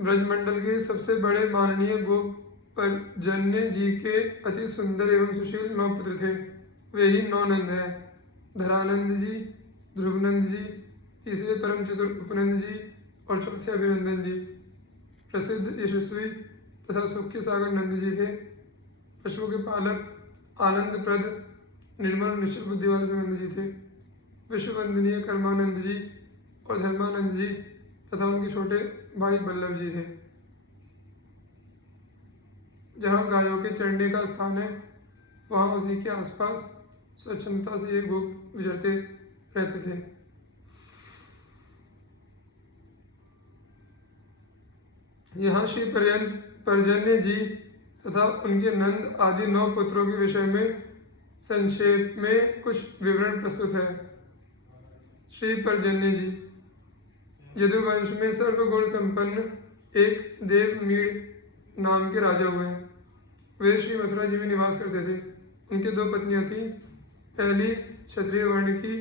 ब्रजमंडल के सबसे बड़े माननीय गोपजन्य जी के अति सुंदर एवं सुशील 9 पुत्र थे। वे ही 9 नंद हैं, धरानंद जी, ध्रुवनंद जी, तीसरे परम चतुर उपनंद जी और चौथे अभिनंदन जी। प्रसिद्ध यशस्वी तथा सुख्य सागर नंद जी थे। पशुओं के पालक आनंदप्रद निर्मल निश्चल बुद्धि वाले सुनंद जी थे। विश्ववंदनीय कर्मानंद जी और धर्मानंद जी तथा उनके छोटे भाई बल्लभ जी थे। जहाँ गायों के चरने का स्थान है वहाँ उसी के आसपास स्वच्छंदता से ये गोप विचरते रहते थे। यहाँ श्री पर्जन्य जी तथा उनके नंद आदि 9 पुत्रों के विषय में संक्षेप में कुछ विवरण प्रस्तुत है। श्री पर्जन्य जी यदुवंश में सर्वगुण संपन्न एक देवमीड़ नाम के राजा हुए। वे श्री मथुरा जी में निवास करते थे। उनके 2 पत्नियां थीं, पहली क्षत्रिय वर्ण की,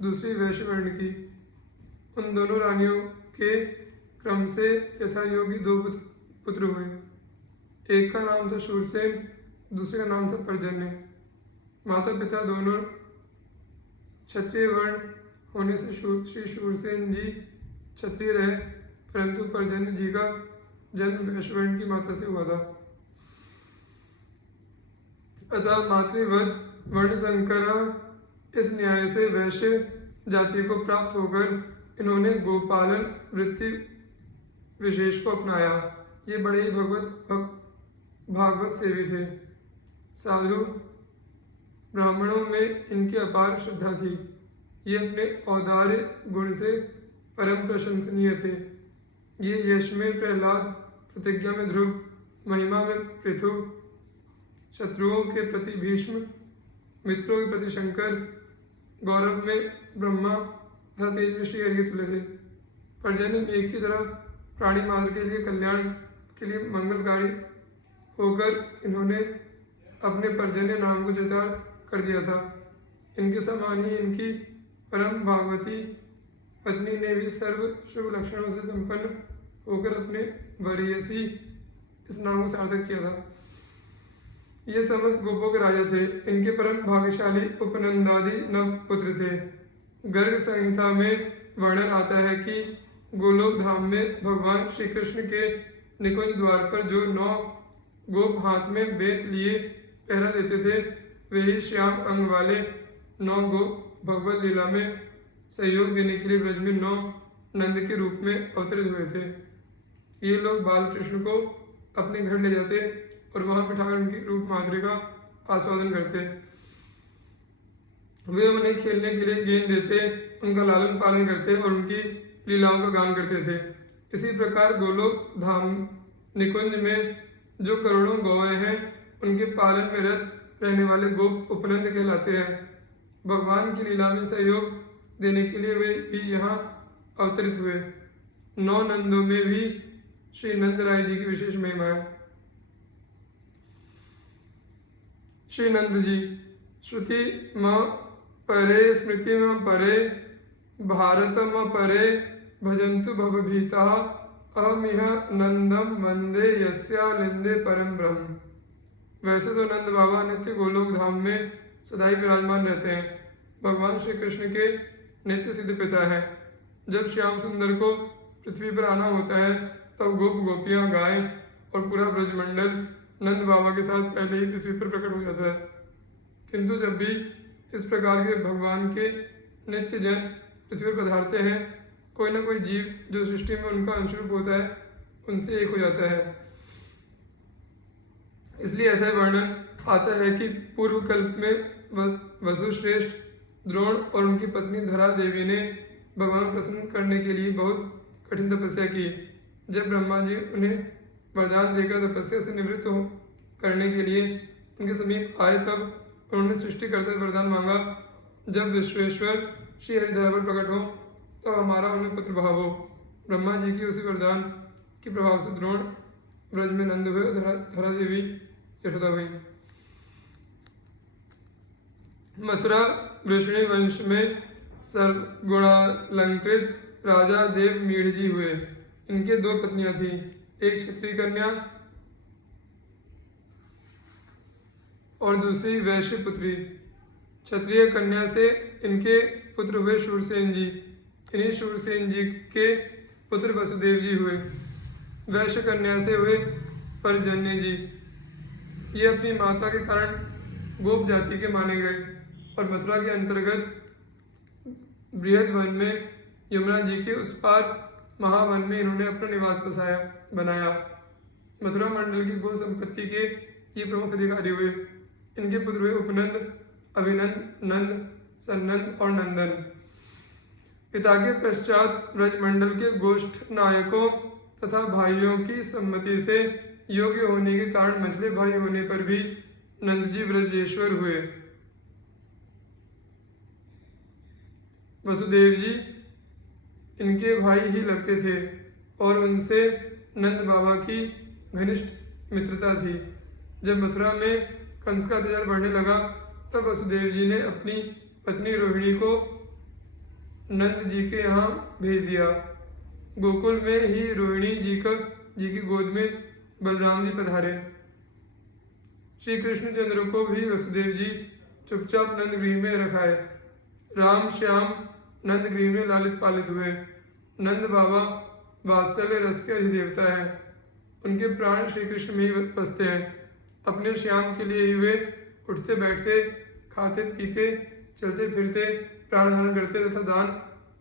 दूसरी वैश्य वर्ण की। उन दोनों रानियों के क्रम से यथा योग्य 2 पुत्र हुए। एक का नाम था शूरसेन, दूसरे का नाम था पर्जन्य। माता पिता दोनों क्षत्रिय वर्ण होने से श्री शूरसेन जी क्षत्रिय रहे, परंतु पर्जन्य जी का जन्म वैश्य वर्ण की माता से हुआ था। अतः मातृवध वर्ण संकर इस न्याय से वैश्य जाति को प्राप्त होकर इन्होंने गोपालन वृत्ति विशेष को अपनाया। ये बड़े ही भागवत सेवी थे। साधु ब्राह्मणों में इनकी अपार श्रद्धा थी। ये अपने औदार्य गुण से परम प्रशंसनीय थे। ये यश में प्रहलाद, प्रतिज्ञा में ध्रुव, महिमा में पृथु, शत्रुओं के प्रति भीष्म, मित्रों के प्रति शंकर, गौरव में ब्रह्मा तथा तेज में श्री हरि तुल्य थे। पर्जन्य मेघ की तरह प्राणी मात्र के लिए कल्याण के लिए मंगलकारी होकर इन्होंने अपने पर्जन्य नाम को चरितार्थ कर दिया था। इनके समान ही इनकी परम भागवती पत्नी ने भी सर्व शुभ लक्षणों से संपन्न होकर अपने वरीयसी इस नाम को सार्थक किया था। ये समस्त गोपों के राजा थे। इनके परम भाग्यशाली उपनंदादि 9 पुत्र थे। गर्ग संहिता में वर्णन आता है कि गोलोक धाम में भगवान श्री कृष्ण के निकुंज द्वार पर जो 9 गोप हाथ में बेत लिए पहरा देते थे, वे ही श्याम अंग वाले 9 गोप भगवत लीला में सहयोग देने के लिए ब्रज में 9 नंद के रूप में अवतरित हुए थे। ये लोग बाल कृष्ण को अपने घर ले जाते और वहां बिठाकर उनकी रूप माधुर्य का आस्वादन करते। वे उन्हें खेलने के लिए गेंद देते, उनका लालन पालन करते और उनकी लीलाओं का गान करते थे। इसी प्रकार गोलोक धाम निकुंज में जो करोड़ों गौएं हैं, उनके पालन में रत रहने वाले गोप उपनंद कहलाते हैं। भगवान की लीला में सहयोग देने के लिए वे भी यहाँ अवतरित हुए। 9 नंदों में भी श्री नंद राय जी की विशेष महिमा है। श्री नंद जी श्रुति म परे स्मृति म परे भारत म परे भजन्तु भवभीता अहमिह नंदम वंदे यस्यालिंदे परम ब्रह्म। वैसे तो नंद बाबा नित्य गोलोक धाम में सदाई विराजमान रहते हैं। भगवान श्री कृष्ण के नित्य सिद्ध पिता है। जब श्याम सुंदर को पृथ्वी पर आना होता है तब गोप गोपियां, गाय और पूरा ब्रजमंडल नंद बाबा के साथ पहले ही पृथ्वी पर प्रकट हो जाता है। किंतु जब भी इस प्रकार के भगवान के नित्य जन पृथ्वी पर पधारते हैं, कोई ना कोई जीव जो सृष्टि में उनका अंशरूप होता है उनसे एक हो जाता है। इसलिए ऐसा वर्णन आता है कि पूर्व कल्प में वसुश्रेष्ठ, द्रोण और उनकी पत्नी धरा देवी ने भगवान को प्रसन्न करने के लिए बहुत कठिन तपस्या की। जब ब्रह्मा जी उन्हें वरदान देकर तपस्या से निवृत्त करने के लिए उनके समीप आए, तब उन्होंने सृष्टि करते वरदान मांगा, जब विश्वेश्वर श्री हरिधरा पर प्रकट हो तब हमारा उनमें पुत्र भाव हो। ब्रह्मा जी की उसी वरदान के प्रभाव से द्रोण ब्रज में नंद हुए, धरा देवी यशोदा हुई। मथुरा वृषणी वंश में सर्वगुणालंकृत राजा देवमीढ़ जी हुए। इनके 2 पत्नियां थीं, एक क्षत्रिय कन्या और दूसरी वैश्य पुत्री। क्षत्रिय कन्या से इनके पुत्र हुए शूरसेन जी। इन्हीं शूरसेन जी के पुत्र वसुदेव जी हुए। वैश्य कन्या से हुए परजन्य जी। ये अपनी माता के कारण गोप जाति के माने गए और मथुरा के अंतर्गत बृहद वन में यमुना जी के उस पार महावन में इन्होंने अपना निवास बनाया। मथुरा मंडल की गो संपत्ति के ये प्रमुख अधिकारी हुए। इनके पुत्र हुए उपनंद, अभिनंद, नंद, सन्नंद और नंदन। पिता के पश्चात ब्रजमंडल के गोष्ठ नायकों तथा भाइयों की सम्मति से योग्य होने के कारण मझले भाई होने पर भी नंदजी ब्रजेश्वर हुए। वसुदेव जी इनके भाई ही लगते थे और उनसे नंद बाबा की घनिष्ठ मित्रता थी। जब मथुरा में कंस का अत्याचार बढ़ने लगा तब वसुदेव जी ने अपनी पत्नी रोहिणी को नंद जी के यहाँ भेज दिया। गोकुल में ही रोहिणी जी की गोद में बलराम जी पधारे। श्री कृष्णचंद्र को भी वसुदेव जी चुपचाप नंद गृह में रखाए। राम श्याम नंद गृह में लालित पालित हुए। नंद बाबा वात्सल्य रस के अधिदेवता हैं। उनके प्राण श्री कृष्ण में ही बसते हैं। अपने श्याम के लिए ही वे उठते बैठते, खाते पीते, चलते फिरते, प्राण धारण करते तथा दान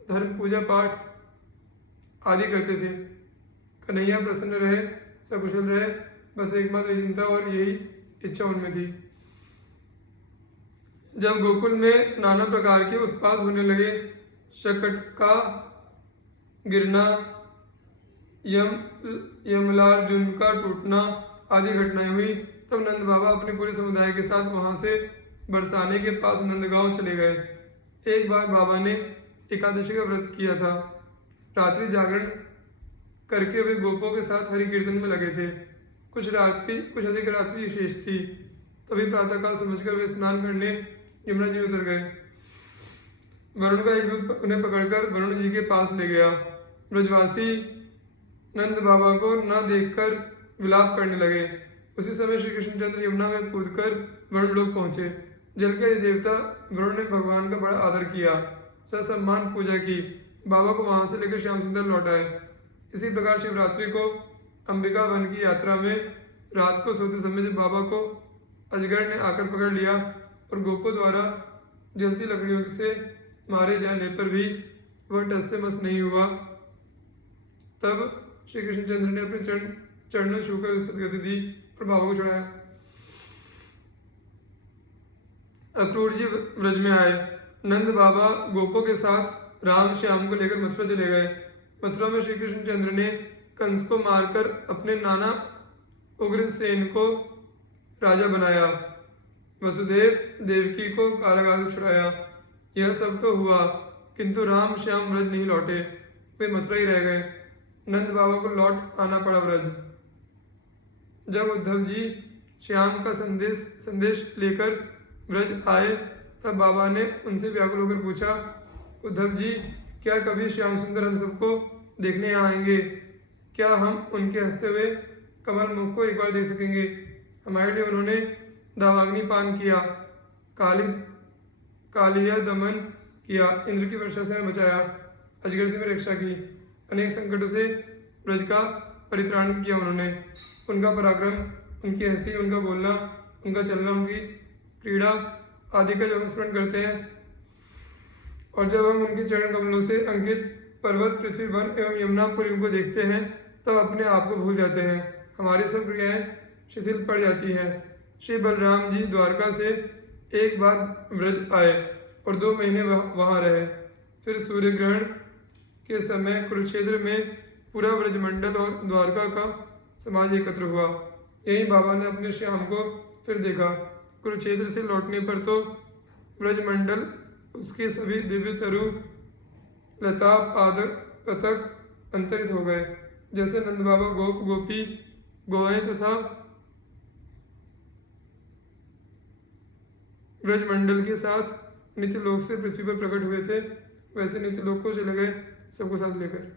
धर्म पूजा पाठ आदि करते थे। कन्हैया प्रसन्न रहे, सकुशल रहे, बस एकमात्र चिंता और यही इच्छा उनमें थी। जब गोकुल में नाना प्रकार के उत्पात होने लगे, शकट का गिरना, यमलार्जुन का टूटना आदि घटनाएं हुई, तब नंद बाबा अपने पूरे समुदाय के साथ वहां से बरसाने के पास नंदगांव चले गए। एक बार बाबा ने एकादशी का व्रत किया था। रात्रि जागरण करके वे गोपों के साथ हरि कीर्तन में लगे थे। कुछ अधिक रात्रि शेष थी। तभी प्रातःकाल समझकर वे स्नान करने यमुना जी उतर गए। वरुण का एक दूत उन्हें पकड़कर वरुण जी के पास ले गया। ब्रजवासी नंद बाबा को न देखकर विलाप करने लगे। उसी समय श्री कृष्णचंद्र यमुना में कूदकर वरुण लोग पहुंचे। जल के देवता वरुण ने भगवान का बड़ा आदर किया, ससम्मान पूजा की, बाबा को वहां से लेकर श्याम सुंदर लौट आए। इसी प्रकार शिवरात्रि को अंबिका वन की यात्रा में रात को सोते समय जब बाबा को अजगर ने आकर पकड़ लिया और गोपों द्वारा जलती लकड़ियों से मारे जाने पर भी वह टस से मस नहीं हुआ, तब श्री कृष्णचंद्र ने अपने चरणों छूकर सदगति दी और बाबा को चढ़ाया। अक्रूर जी व्रज में आए। नंद बाबा गोपों के साथ राम श्याम को लेकर मथुरा चले गए। मथुरा में श्री कृष्णचंद्र ने कंस को मारकर अपने नाना उग्रसेन को राजा बनाया। वसुदेव देवकी को कारागार से छुड़ाया। यह सब तो हुआ, किंतु राम श्याम व्रज नहीं लौटे, वे मथुरा ही रह गए। नंद बाबा को लौट आना पड़ा व्रज। जब उद्धव जी श्याम का संदेश लेकर व्रज आए, तब बाबा ने उनसे व्याकुल होकर पूछा, उद्धव जी, क्या कभी श्याम सुंदर हम सबको देखने आएंगे? क्या हम उनके हंसते हुए कमल मुख को एक बार देख सकेंगे? हमारे लिए उन्होंने दावाग्नि पान किया, कालिया दमन किया, इंद्र की वर्षा से हमें बचाया, अजगर से मेरी रक्षा की, अनेक संकटों से ब्रज का परित्राण किया। उन्होंने उनका पराक्रम, उनकी हंसी, उनका बोलना, उनका चलना, उनकी क्रीड़ा आदि का जब हम स्मरण करते हैं और जब हम उनके चरण कमलों से अंकित पर्वत, पृथ्वी, वन एवं यमुनापुर इनको देखते हैं, तब अपने आप को भूल जाते हैं। हमारी सब क्रियाएं शिथिल पड़ जाती हैं। श्री बलराम जी द्वारका से एक बार व्रज आए और 2 महीने वहां रहे। फिर सूर्य ग्रहण के समय कुरुक्षेत्र में पूरा ब्रजमंडल और द्वारका का समाज एकत्र हुआ। यही बाबा ने अपने श्याम को फिर देखा। कुरुक्षेत्र से लौटने पर तो ब्रजमंडल, उसके सभी दिव्य तरु, लता, पादक, पतक अंतरित हो गए। जैसे नंद बाबा गोप, गोपी, गोएं तथा ब्रजमंडल के साथ नित्य लोक से पृथ्वी पर प्रकट हुए थे, वैसे नित्य लोक को चले गए सबको साथ लेकर।